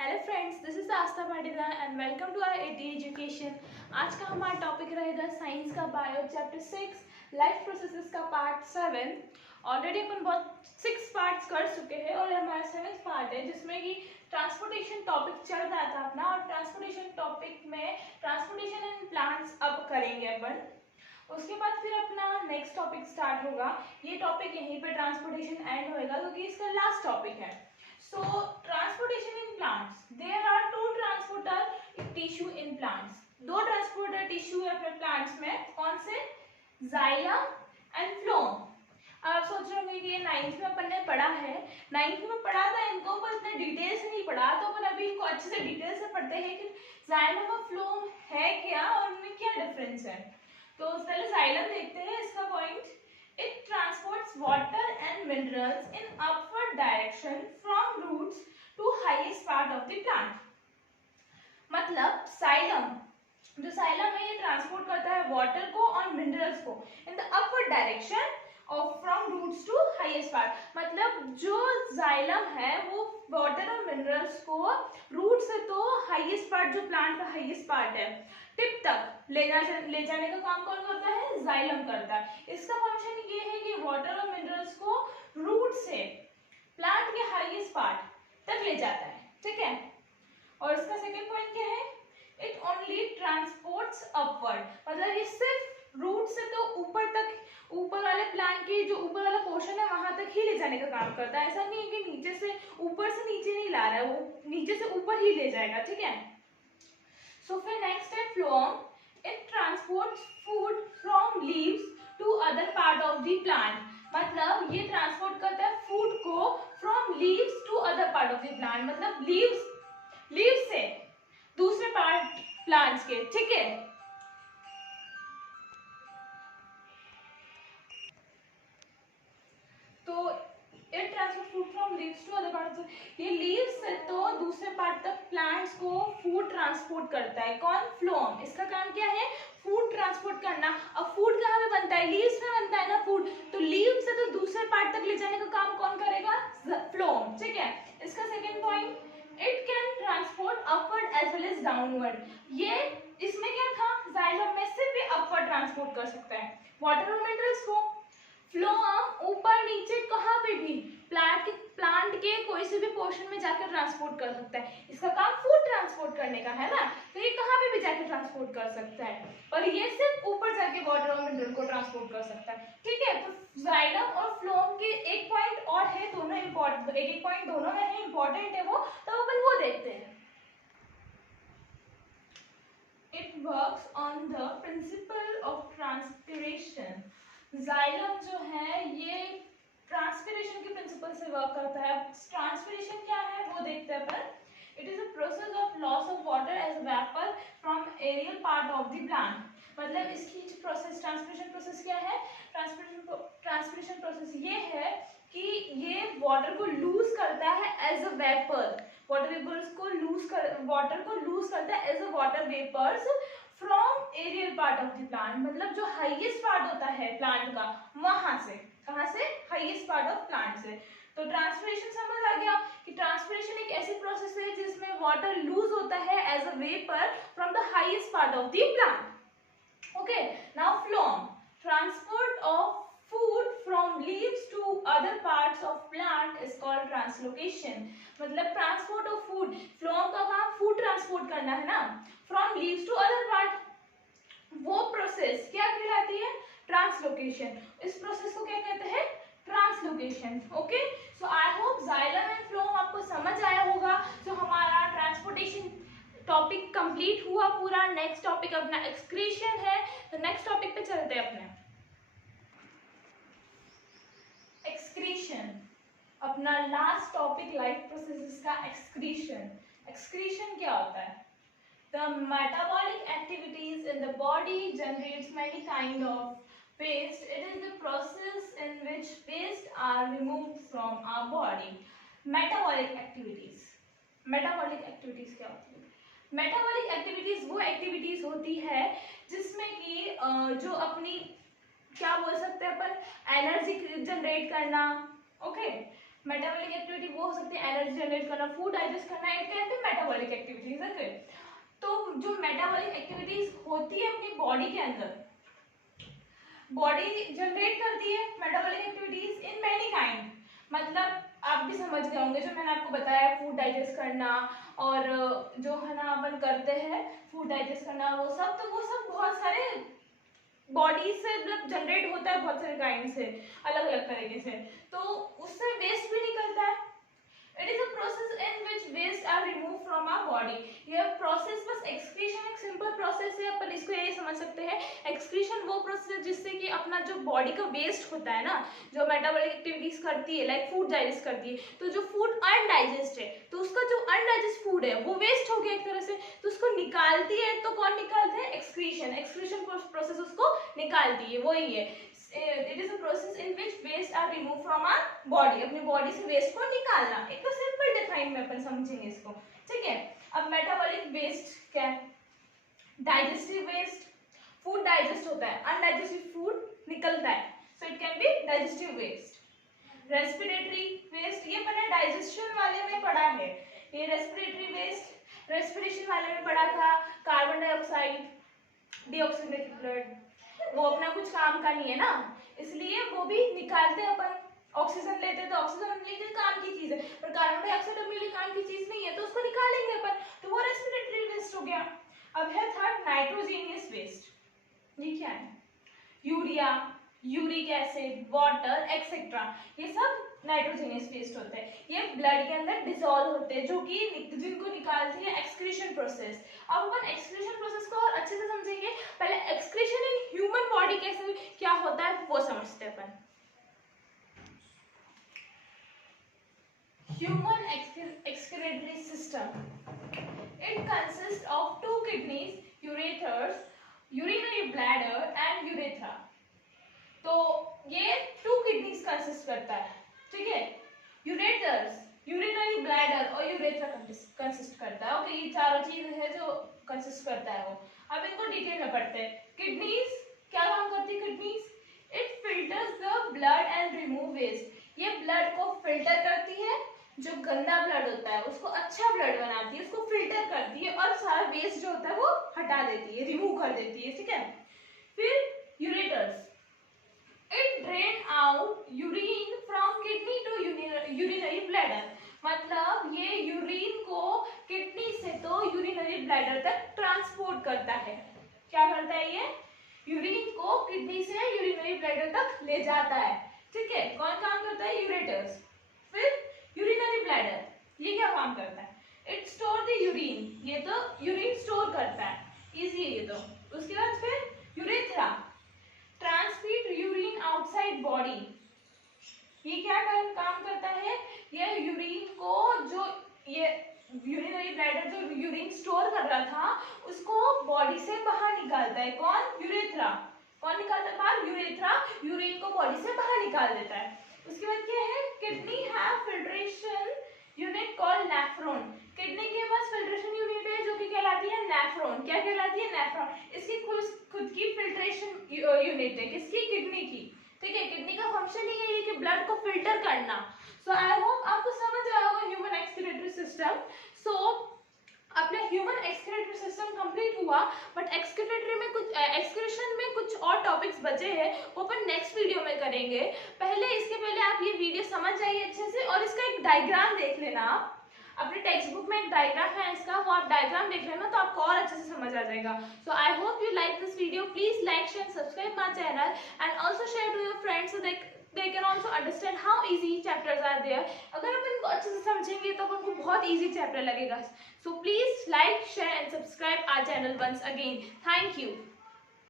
Hello friends, this is Aastha Patidar and welcome to our AT education. आज का हमारा topic रहेगा साइंस का बायो चैप्टर 6 लाइफ प्रोसेसेस का पार्ट 7। ऑलरेडी अपन बहुत 6 पार्ट्स कर चुके हैं और हमारा 7th पार्ट है जिसमें कि ट्रांसपोर्टेशन टॉपिक चल रहा था अपना। और ट्रांसपोर्टेशन टॉपिक में ट्रांसपोर्टेशन इन प्लांट्स अब करेंगे अपन। उसके बाद फिर अपना नेक्स्ट टॉपिक स्टार्ट होगा। ये टॉपिक यहीं पे ट्रांसपोर्टेशन एंड होएगा क्योंकि इसका लास्ट टॉपिक है। So transportation in plants. There are two transporter tissue in plants. दो transporter tissue है अपने plants में, कौन से? Xylem and phloem. अब आप सोच रहे होंगे कि ये 9th में अपन ने पढ़ा है, 9th में पढ़ा था इनको, पर इतने डिटेल से नहीं पढ़ा, तो अपन अभी इनको अच्छे से डिटेल से पढ़ते हैं कि Xylem और phloem है क्या और उनमें क्या डिफरेंस है। तो पहले Xylem देखते हैं, इसका point. It transports water and minerals in upward direction from roots to highest part of the plant. मतलब साइलम, जो साइलम है ये ट्रांसपोर्ट करता है वाटर को और मिनरल्स को इन द अपवर्ड डायरेक्शन और from roots to highest part. मतलब जो जाइलम है वो वाटर और मिनरल्स को रूट से तो हाईएस्ट पार्ट, जो प्लांट का हाईएस्ट पार्ट है, टिप तक ले जाने का काम कौन करता है? जाइलम करता है। इसका फंक्शन ये है कि वाटर और मिनरल्स को रूट से प्लांट के हाईएस्ट पार्ट तक ले जाता है, ठीक है। और इसका सेकंड पॉइंट क्या है? इट ओनली ट्रांसपोर्ट्स अपवर्ड, मतलब ये सिर्फ रूट से तो ऊपर तक, ऊपर वाले प्लांट के जो ऊपर वाला पोर्शन है वहां तक ही ले जाने का काम करता है। ऐसा नहीं है कि नीचे से ऊपर से नीचे नहीं ला रहा है, वो नीचे से ऊपर ही ले जाएगा, ठीक है। सो फिर नेक्स्ट है phloem. It transports food from leaves to other part of the plant. मतलब ये ट्रांसपोर्ट करता है फूड को from leaves to other part of the plant, मतलब लीव्स से दूसरे पार्ट प्लांट्स के, ठीक है। तो it transport food from leaves to other part, ये लीव्स से तो दूसरे पार्ट तक प्लांट्स को फूड ट्रांसपोर्ट करता है। कौन? फ्लोएम। इसका काम क्या है? फूड ट्रांसपोर्ट करना। अब फूड कहाँ पे बनता है? लीव्स में बनता है ना फूड, तो लीव्स से तो दूसरे पार्ट तक ले जाने का काम कौन करेगा? फ्लोएम, ठीक है। इसका second point, it can transport upward as well as downward. ये इसमें क्या था? जाइलम में सिर्फ ये अपवर्ड ट्रांसपोर्ट कर सकता है वाटर और मिनरल्स को। फ्लोएम ऊपर नीचे कहाँ पे भी प्लांट के कोई से भी पोर्शन में जाकर ट्रांसपोर्ट कर सकता है। इसका काम फूड ट्रांसपोर्ट करने का है ना, तो ये कहाँ पे भी जाकर ट्रांसपोर्ट कर सकता है, और ये सिर्फ ऊपर जाके वाटर और मिनरल को ट्रांसपोर्ट कर सकता है, ठीक है। तो जाइलम और फ्लोएम के एक पॉइंट और है, दोनों इंपॉर्टेंट, एक पॉइंट दोनों में है, इंपॉर्टेंट है वो, तो अपन वो देखते हैं। It works on the principle of transpiration. Xylem जो है ये ट्रांसपिरेशन के प्रिंसिपल से वर्क करता है। ट्रांसपिरेशन क्या है वो देखते हैं अपन। It is a process of loss of water as vapour from aerial part of the plant. मतलब इसकी प्रोसेस, ट्रांसपिरेशन प्रोसेस क्या है? ट्रांसपिरेशन प्रोसेस ये है कि ये वाटर को लूज करता है as a vapour, water vapours को वाटर को लूज करता है as a water vapours from aerial part of the plant. मतलब जो हाईएस्ट पार्ट होता है प्लांट का, वहां से, कहां से? हाईएस्ट पार्ट ऑफ प्लांट से। तो ट्रांसपिरेशन समझ आ गया कि ट्रांसपिरेशन एक ऐसी प्रोसेस है जिसमें वाटर लूज होता है as a vapour from the highest part of the plant. Okay, now phloem, transport of food from leaves to other parts of plant is called translocation। मतलब ट्रांसपोर्ट ऑफ फूड, फ्लोएम का काम food transport करना है ना, from leaves to other part, वो process क्या कहलाती है? ट्रांसलोकेशन। इस प्रोसेस को क्या कहते हैं? Translocation. Okay, so I hope xylem and phloem आपको समझ आया होगा। तो हमारा ट्रांसपोर्टेशन टॉपिक कंप्लीट हुआ पूरा। नेक्स्ट टॉपिक अपना एक्सक्रीशन है, तो नेक्स्ट टॉपिक पे चलते हैं अपने। एक्सक्रीशन अपना लास्ट टॉपिक लाइफ प्रोसेसेस का। एक्सक्रीशन, एक्सक्रीशन क्या होता है? The metabolic activities in the body generates many kind of waste. It is the process in which waste are removed from our body. Metabolic activities, metabolic activities क्या होती है? Metabolic activities वो activities होती है जिसमें कि जो अपनी, क्या बोल सकते हैं अपन, एनर्जी जनरेट करना। ओके, मेटाबॉलिक एक्टिविटी वो हो सकती है एनर्जी जनरेट करना, फूड डाइजेस्ट करना, it can B metabolic activities है। तो जो मेटाबॉलिक एक्टिविटीज होती है अपनी बॉडी के अंदर, बॉडी जनरेट करती है metabolic activities in many kind. मतलब आप भी समझ गए होंगे जो मैंने आपको बताया, फूड डाइजेस्ट करना और जो है ना अपन करते हैं फूड डाइजेस्ट करना, वो सब, तो वो सब बहुत सारे बॉडी से मतलब जनरेट होता है, बहुत सारे काइंड से, अलग अलग तरीके से। तो उससे वेस्ट भी निकलता है। It is a process in which waste are remove from our body. यह प्रोसेस बस एक्सक्रीशन एक सिंपल प्रोसेस है, अपन इसको ये समझ सकते हैं। एक्सक्रीशन वो प्रोसेस है जिससे कि अपना जो बॉडी का वेस्ट होता है ना, जो मेटाबॉलिक एक्टिविटीज करती है, लाइक फूड डाइजेस्ट करती है, तो जो फूड अनडाइजेस्ट है, तो उसका जो अनडाइजेस्ट फूड है वो वेस्ट हो गया एक तरह से, तो उसको निकालती है। तो कौन निकालते हैं? एक्सक्रीशन। एक्सक्रीशन प्रोसेस उसको निकालती है, वही है। It is a process in which waste are remove from our body. अपनी बॉडी से वेस्ट को निकालना। एक तो सिंपल डिफाइन में अपन समझेंगे इसको, ठीक है। अब मेटाबॉलिक वेस्ट क्या है? डाइजेस्टिव वेस्ट, फूड डाइजेस्ट होता है, अनडाइजेस्टिव फूड निकलता है, so it can be digestive waste. Respiratory waste, ये मैंने डाइजेशन वाले में पढ़ा है। ये रेस्पिरेटरी वेस्ट रेस्पिरेशन वाले में पढ़ा था। कार्बन डाइऑक्साइड, डीऑक्सीनेटेड ब्लड, वो अपना कुछ काम का नहीं है ना, इसलिए वो भी निकालते हैं अपन। ऑक्सीजन लेते हैं तो ऑक्सीजन अपने लिए काम की चीज है, पर कार्बन डाइऑक्साइड अपने लिए काम की चीज नहीं है, तो उसको निकालेंगे अपन, तो वो रेस्पिरेटरी वेस्ट हो गया। अब है थर्ड नाइट्रोजेनियस वेस्ट। ये क्या है? Urea, uric acid, water etcetera, ये सब नाइट्रोजेनियस वेस्ट होते हैं। ये ब्लड के अंदर डिसॉल्व होते हैं, जो कि जिनको निकालती है एक्सक्रीशन प्रोसेस। अब अपन एक्सक्रीशन प्रोसेस को और अच्छे से समझेंगे। पहले एक्सक्रीशन इन ह्यूमन बॉडी कैसे क्या होता है वो समझते हैं अपन। Human excretory system, it consists of two kidneys, ureters, urinary bladder and urethra। तो ये टू किडनीज कंसिस्ट करता है, ठीक है। यूरेटर्स, यूरिनरी ब्लैडर और यूरेथ्रा कंसिस्ट करता है। ओके, ये चारों चीजें हैं जो कंसिस्ट करता है वो। अब इनको डिटेल में पढ़ते हैं। किडनीज क्या काम करती है? Kidneys it filters the blood and remove waste. ये ब्लड को फिल्टर करती है, जो गंदा ब्लड होता है उसको अच्छा ब्लड बनाती है, उसको फिल्टर करती है और सारा वेस्ट जो होता है वो हटा देती है, रिमूव कर देती है, ठीक है। फिर ureters, it drain out urine from kidney to urinary bladder. मतलब ये यूरिन को किडनी से तो यूरिनरी ब्लैडर तक ट्रांसपोर्ट करता है। क्या करता है ये? यूरिन को किडनी से यूरिनरी ब्लैडर तक ले जाता है, ठीक है। कौन काम करता है? यूरेटर्स। फिर यूरिनरी ब्लैडर, ये क्या काम करता है? इट स्टोर द यूरिन, ये तो यूरिन स्टोर करता है, इजी है ये तो। उसके बाद फिर urethra, transmit urine outside body. ये क्या काम करता है? ये यूरिन को, जो ये यूरिनरी ब्लैडर जो यूरिन स्टोर कर रहा था उसको बॉडी से बाहर निकालता है। कौन? यूरेथ्रा। कौन निकालता है बाहर? यूरेथ्रा यूरिन को बॉडी से बाहर निकाल देता है। उसके बाद क्या है? Kidney have filtration unit called nephron. Kidney के पास फिल्ट्रेशन यूनिट है जो कि कहलाती है नेफ्रॉन। क्या कहलाती है? नेफ्रॉन। इसकी खुद की फिल्ट्रेशन यूनिट है, किसकी? किडनी की, ठीक है। किडनी का फंक्शन ही है कि ब्लड को फिल्टर करना। सो आई होप आपको समझ आया होगा ह्यूमन एक्सक्रीटरी सिस्टम। सो अपना ह्यूमन एक्सक्रीटरी सिस्टम कंप्लीट हुआ, बट एक्सक्रीटरी में कुछ एक्सक्रीशन में कुछ और टॉपिक्स बचे हैं, वो अपन नेक्स्ट वीडियो में करेंगे। इसके पहले आप ये वीडियो समझ जाइए अच्छे से, और इसका एक डायग्राम देख लेना। आप अपने टेक्स्ट बुक में एक डायग्राम है इसका, वो आप डायग्राम देख लेना तो आपको और अच्छे से समझ आ जाएगा। So I hope you like this video. Please like, share, subscribe my channel and also share to your friends so they can also understand how easy chapters are there। अगर अपन इनको अच्छे से समझेंगे तो अपन को बहुत easy chapter लगेगा। So please like, share and subscribe our channel once again. Thank you.